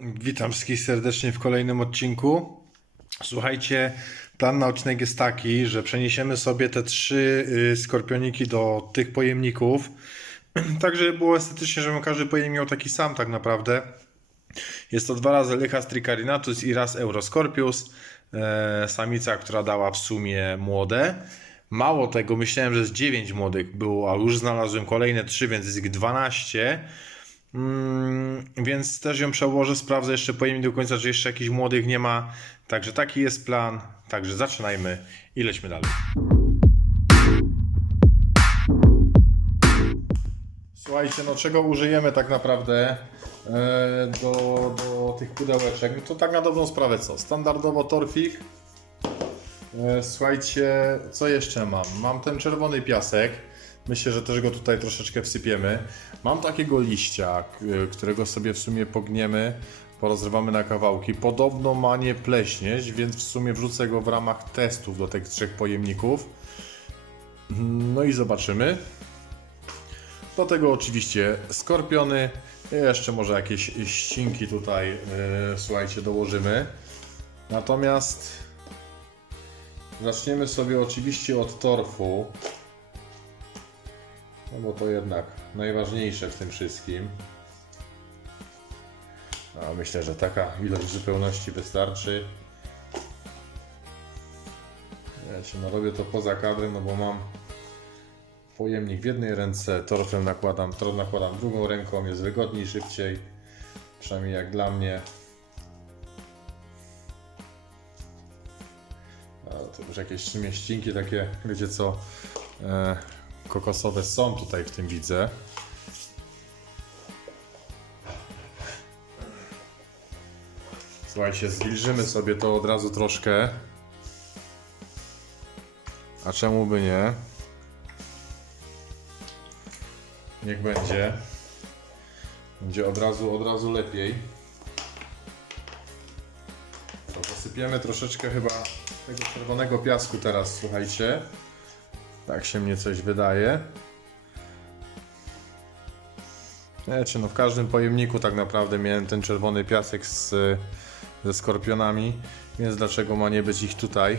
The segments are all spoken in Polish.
Witam wszystkich serdecznie w kolejnym odcinku. Słuchajcie, plan na odcinek jest taki, że przeniesiemy sobie te trzy y, skorpioniki do tych pojemników. Tak, żeby było estetycznie, żeby każdy pojemnik miał taki sam tak naprawdę. Jest to dwa razy Lychas tricarinatus i raz Euroscorpius. E, samica, która dała w sumie młode. Mało tego, myślałem, że z 9 młodych było, a już znalazłem kolejne 3, więc jest ich 12. Mm, więc też ją przełożę, sprawdzę jeszcze pojemnik do końca, czy jeszcze jakichś młodych nie ma. Także taki jest plan. Także zaczynajmy i lećmy dalej. Słuchajcie, no czego użyjemy tak naprawdę e, do, do tych pudełeczek? No to tak na dobrą sprawę co? Standardowo torfik. E, słuchajcie, co jeszcze mam? Mam ten czerwony piasek. Myślę, że też go tutaj troszeczkę wsypiemy. Mam takiego liścia, k- którego sobie w sumie pogniemy, porozrywamy na kawałki. Podobno ma nie pleśnieć, więc w sumie wrzucę go w ramach testów do tych trzech pojemników. No i zobaczymy. Do tego oczywiście skorpiony. Jeszcze może jakieś ścinki tutaj, yy, słuchajcie, dołożymy. Natomiast zaczniemy sobie oczywiście od torfu. No bo to jednak najważniejsze w tym wszystkim. A myślę, że taka ilość zupełności wystarczy. Się no robię to poza kadrem, no bo mam pojemnik w jednej ręce, torfem nakładam, tor nakładam drugą ręką, jest wygodniej, szybciej. Przynajmniej jak dla mnie. A to już jakieś śmieścinki takie, wiecie co, e, kokosowe są tutaj w tym widzę. Słuchajcie, zbliżymy sobie to od razu troszkę. A czemu by nie? Niech będzie. Będzie od razu, od razu lepiej. To posypiemy troszeczkę chyba tego czerwonego piasku teraz, słuchajcie. Tak się mnie coś wydaje. Wiecie, no w każdym pojemniku tak naprawdę miałem ten czerwony piasek z, ze skorpionami, więc dlaczego ma nie być ich tutaj?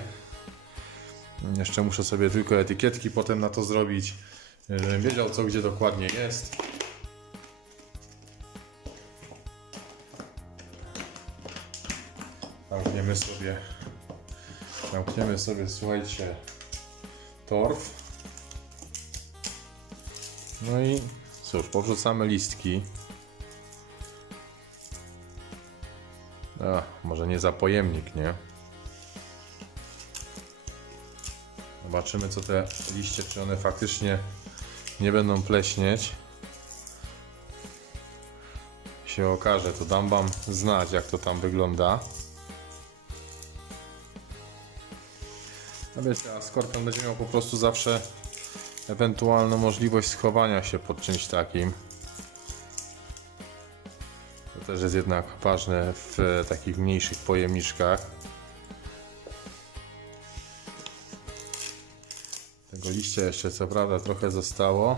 Jeszcze muszę sobie tylko etykietki potem na to zrobić, żebym wiedział co gdzie dokładnie jest. Zamkniemy sobie, zamkniemy sobie, słuchajcie, torf. No i cóż, powrzucamy listki. A, może nie za pojemnik, nie? Zobaczymy, co te liście, czy one faktycznie nie będą pleśnieć. Się okaże, to dam Wam znać, jak to tam wygląda. No wiecie, a Skorpion będzie miał po prostu zawsze ewentualną możliwość schowania się pod czymś takim. To też jest jednak ważne w takich mniejszych pojemniczkach. Tego liścia jeszcze co prawda trochę zostało.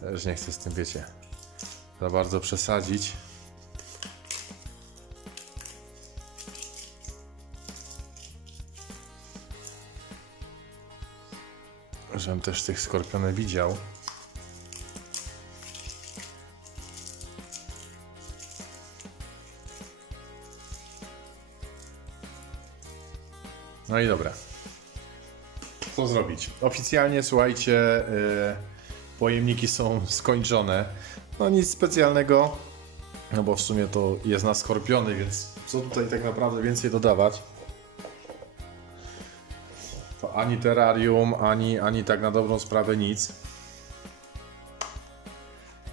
Też nie chcę z tym, wiecie, za bardzo przesadzić. Żebym też tych skorpionę widział. No i dobra. Co zrobić? Oficjalnie, słuchajcie, yy, pojemniki są skończone. No nic specjalnego, no bo w sumie to jest na skorpiony, więc co tutaj tak naprawdę więcej dodawać? Ani terrarium, ani, ani tak na dobrą sprawę nic.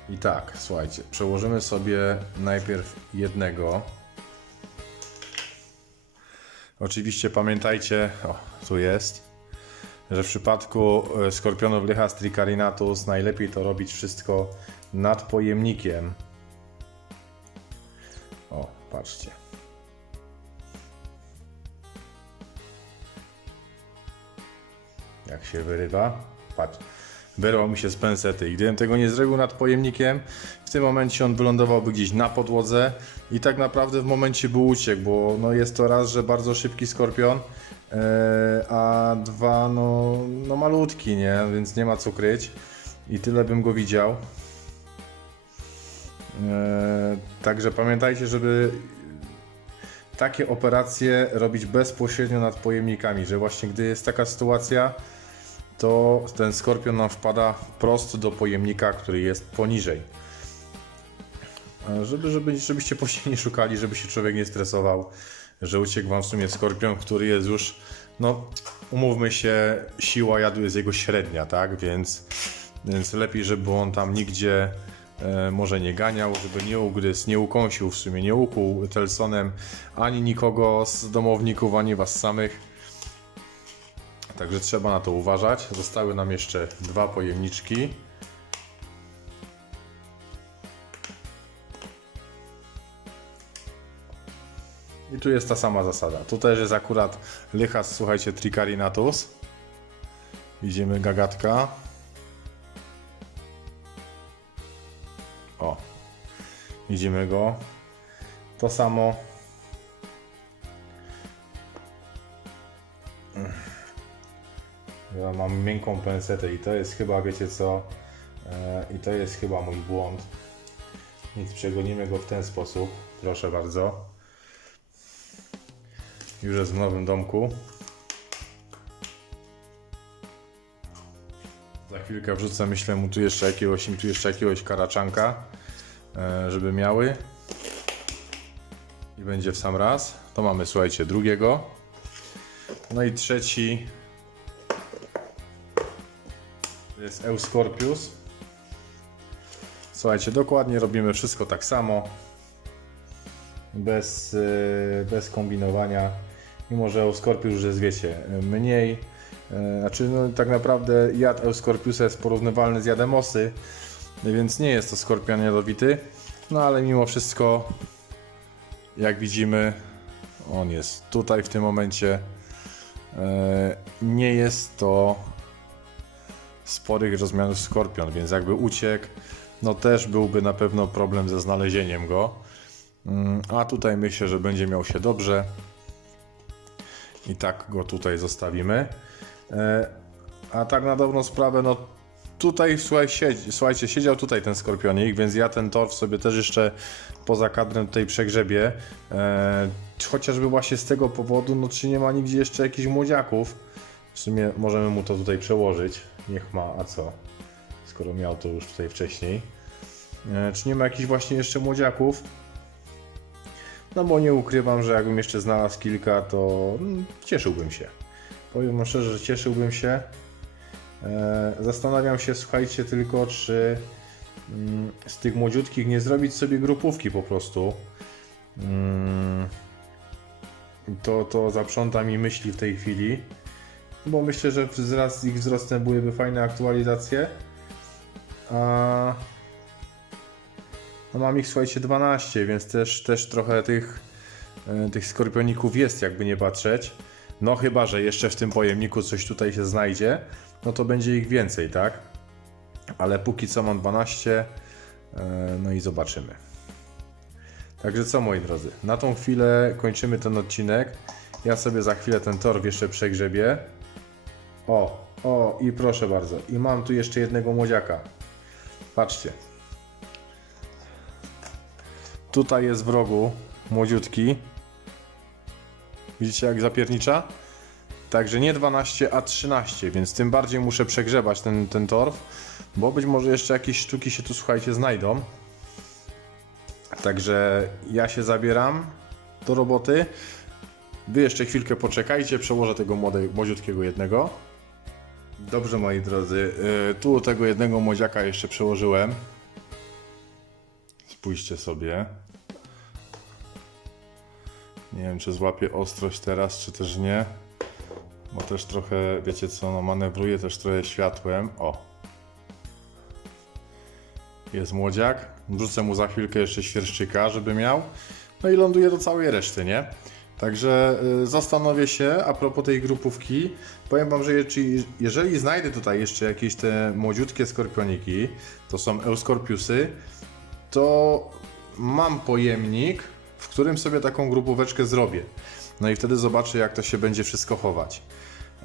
I tak, słuchajcie, przełożymy sobie najpierw jednego. Oczywiście pamiętajcie, o, tu jest, że w przypadku e, skorpionów Lychas tricarinatus najlepiej to robić wszystko nad pojemnikiem. O, patrzcie. Jak się wyrywa. Patrz, wyrwał mi się z pensety. I gdybym tego nie zrobił nad pojemnikiem, w tym momencie on wylądowałby gdzieś na podłodze i tak naprawdę w momencie by uciekł, bo no jest to raz, że bardzo szybki skorpion, e, a dwa, no, no malutki, nie? Więc nie ma co kryć. I tyle bym go widział. E, Także pamiętajcie, żeby takie operacje robić bezpośrednio nad pojemnikami, że właśnie gdy jest taka sytuacja, to ten skorpion nam wpada wprost do pojemnika, który jest poniżej. E, Żeby, żeby, żebyście później nie szukali, żeby się człowiek nie stresował, że uciekł wam w sumie skorpion, który jest już, no umówmy się, siła jadu jest jego średnia, tak? Więc, więc lepiej, żeby on tam nigdzie e, może nie ganiał, żeby nie ugryzł, nie ukąsił w sumie, nie ukuł Telsonem ani nikogo z domowników, ani was samych. Także trzeba na to uważać. Zostały nam jeszcze dwa pojemniczki. I tu jest ta sama zasada. Tu też jest akurat Lychas, słuchajcie, Tricarinatus. Idziemy gagatka. O. Widzimy go. To samo. Ja mam miękką pensetę i to jest chyba, wiecie co, e, i to jest chyba mój błąd. Więc przegonimy go w ten sposób. Proszę bardzo. Już jest w nowym domku. Za chwilkę wrzucę, myślę, mu tu jeszcze jakiegoś, tu jeszcze jakiegoś karaczanka, e, żeby miały. I będzie w sam raz. To mamy, słuchajcie, drugiego. No i trzeci jest Euscorpius. Słuchajcie, dokładnie robimy wszystko tak samo. Bez, e, bez kombinowania. Mimo, że Euscorpius już jest, wiecie, mniej. e, Znaczy, no, tak naprawdę jad Euscorpiusa jest porównywalny z jadem osy, więc nie jest to skorpion jadowity. No ale mimo wszystko, jak widzimy, on jest tutaj w tym momencie. E, Nie jest to sporych rozmiarów skorpion, więc jakby uciekł, no też byłby na pewno problem ze znalezieniem go. Mm, A tutaj myślę, że będzie miał się dobrze. I tak go tutaj zostawimy. E, A tak na dobrą sprawę, no tutaj słuchajcie, siedział tutaj ten skorpionik, więc ja ten torf sobie też jeszcze poza kadrem tutaj przegrzebię. E, Chociażby właśnie z tego powodu, no czy nie ma nigdzie jeszcze jakichś młodziaków. W sumie możemy mu to tutaj przełożyć. Niech ma, a co? Skoro miał to już tutaj wcześniej. E, Czy nie ma jakichś właśnie jeszcze młodziaków? No bo nie ukrywam, że jakbym jeszcze znalazł kilka, to mm, cieszyłbym się. Powiem szczerze, że cieszyłbym się. E, Zastanawiam się, słuchajcie, tylko czy mm, z tych młodziutkich nie zrobić sobie grupówki po prostu. Mm, To, to zaprząta mi myśli w tej chwili. Bo myślę, że wraz z ich wzrostem byłyby fajne aktualizacje. A no mam ich, słuchajcie, 12, więc też, też trochę tych, e, tych skorpioników jest, jakby nie patrzeć. No chyba, że jeszcze w tym pojemniku coś tutaj się znajdzie, no to będzie ich więcej, tak? Ale póki co mam 12, e, no i zobaczymy. Także co, moi drodzy, na tą chwilę kończymy ten odcinek. Ja sobie za chwilę ten torf jeszcze przegrzebię. O, o i proszę bardzo. I mam tu jeszcze jednego młodziaka. Patrzcie. Tutaj jest w rogu młodziutki. Widzicie jak zapiernicza? Także nie 12, a 13, więc tym bardziej muszę przegrzebać ten, ten torf, bo być może jeszcze jakieś sztuki się tu, słuchajcie, znajdą. Także ja się zabieram do roboty. Wy jeszcze chwilkę poczekajcie, przełożę tego młodziutkiego jednego. Dobrze, moi drodzy, yy, tu tego jednego młodziaka jeszcze przełożyłem. Spójrzcie sobie. Nie wiem, czy złapię ostrość teraz, czy też nie. Bo też trochę, wiecie co, no manewruję też trochę światłem. O. Jest młodziak. Wrzucę mu za chwilkę jeszcze świerszczyka, żeby miał. No i ląduje do całej reszty, nie? Także y, zastanowię się a propos tej grupówki. Powiem Wam, że jeżeli, znajdę tutaj jeszcze jakieś te młodziutkie skorpioniki, to są Euskorpiusy, to mam pojemnik, w którym sobie taką grupóweczkę zrobię. No i wtedy zobaczę, jak to się będzie wszystko chować.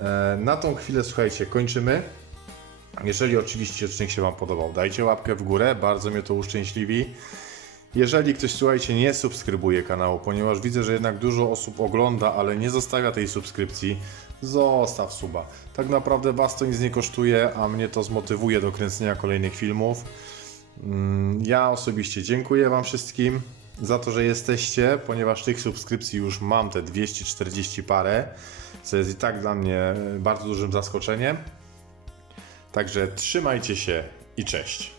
E, Na tą chwilę, słuchajcie, kończymy. Jeżeli oczywiście odcinek się Wam podobał, dajcie łapkę w górę, bardzo mnie to uszczęśliwi. Jeżeli ktoś, słuchajcie, nie subskrybuje kanału, ponieważ widzę, że jednak dużo osób ogląda, ale nie zostawia tej subskrypcji, zostaw suba. Tak naprawdę Was to nic nie kosztuje, a mnie to zmotywuje do kręcenia kolejnych filmów. Mm, Ja osobiście dziękuję Wam wszystkim za to, że jesteście, ponieważ tych subskrypcji już mam te 240 parę, co jest i tak dla mnie bardzo dużym zaskoczeniem. Także trzymajcie się i cześć.